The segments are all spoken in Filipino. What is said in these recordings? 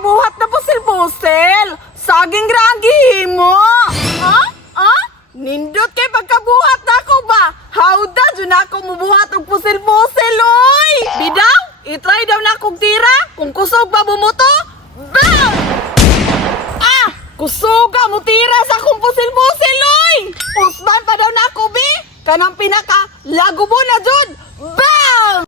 gibuhat na pusil-pusil. Saging rangi mo. Nindot kay pagkabuhat na ako ba? Hawda, dyan ako mubuhat og pusil-pusil, oy! Bidaw, itry daw na akong tira. Kung kusog ba bumuto, bam! Kusuga mo tira sa akong pusil-pusil, oy! Usban pa daw na ako, bi! Kanang pinaka, lagubo na dyan, bam!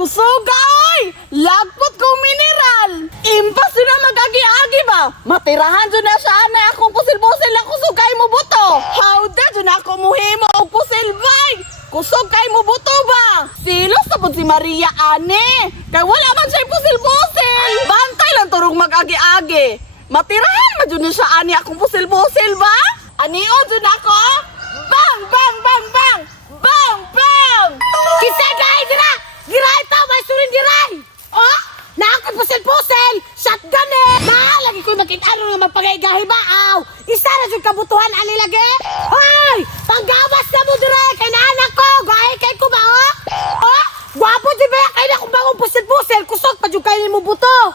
Kusuga, oy! Lagpot kong mineral! Impas na magagi-agi ba? Matirahan dyan na siya na akong pusil-pusil na kusog kay mo buto! Hawda dyan ako muhimo og pusil, bay! Kusog kay mo buto ba? Silos na po si Maria, ane! Kay wala man siya pusil-pusil! Bantay lang turong mag-agi-agi! Matirahan man dyan na siya, ane, akong pusil-pusil ba? Anion dyan ako, bang! Bang! Bang! Bang! Bang! Bang! Kisay guys, dira! Giray tao, may surin giray! Oh, naakot pusil-pusil! Shotgun eh! Lagi ko makitaro nga magpagaygahi ba? Aw! Isa na dyan kabutuhan, ani lagi? Hoy! Panggawas na mo dire! Kay naanak ko! Gahi kay ko ba, oh? Oh! Gwapo dyan ba? Kaya na kung bagong pusil-pusil, kusok pa dyan kayo mo buto!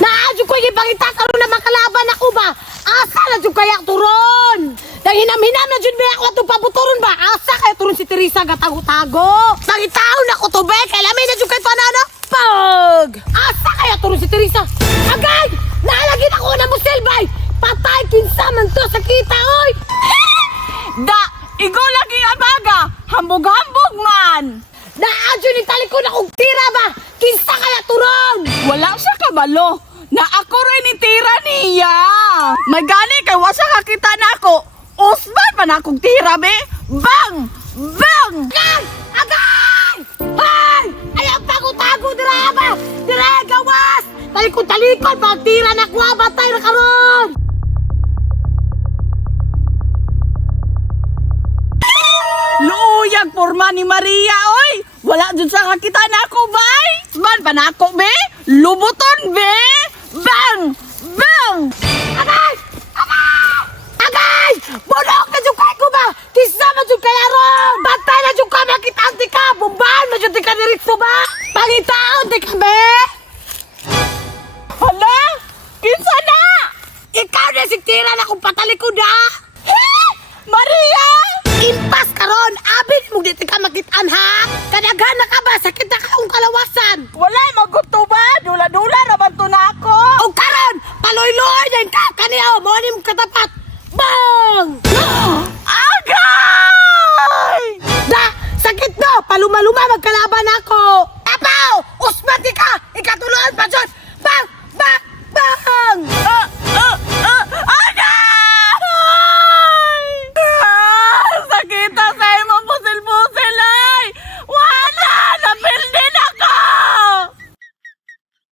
Naadyo ko yung pangita karoon na makalaban ako ba? Asa na dyan kaya turon? Nang hinam-hinam na dyan ba ako itong pabuturon ba? Asa kaya turon si Teresa gatago-tago? Pangitaon na ko to be, kaya lamin na dyan kayo panano? Pag! Asa kaya turon si Teresa? Agay! Naalagin ako na mo silbay! Patay kinsa man to sa kita, oy! Da! Igo lagi abaga! Hambog-hambog man! Naadyo ni talikod akong tira ba? Kinsa kaya turon? Wala siya kabalo! Na ako rin ni tira niya! May gani kay wasa kakita na ako! Usban pa na akong tira, be! Bang! Bang! Agay! Agay! Hoy! Ayaw tago-tago dira ba? Dira gawas! Talikod-talikod magtira na kuha batay na karon! Luuyag porma ni Maria, oy! Wala dun sa kakita na ako, bay! Usban pa na ako, be! Lubuton, be! Bang! Bang! Agay! Agay! Agay! Bulok na dyan kay ko ba? Kisa na dyan kay Aron! Batay na dyan ka makitante ka! Bumbahan na dyan ka diritso ba? Pangitaon di ka be! Hala! Kinsa na? Ikaw na si tira na kung patalikod ha! Maria! Impas karon, abin mo dito ka makitaan ha? Kadaghan na ka ba? Sakit na ka kung kalawasan! Wala, maguto ba? Dula-dula naman to na ako! O karon, paloy-loy din ka! Kaniyaw, mo mo katapat! Bang! Agay! Da! Sakit no! Paluma-luma magkalaban ako! Tapaw! Usmati ka! Ikatuloan pa dyan!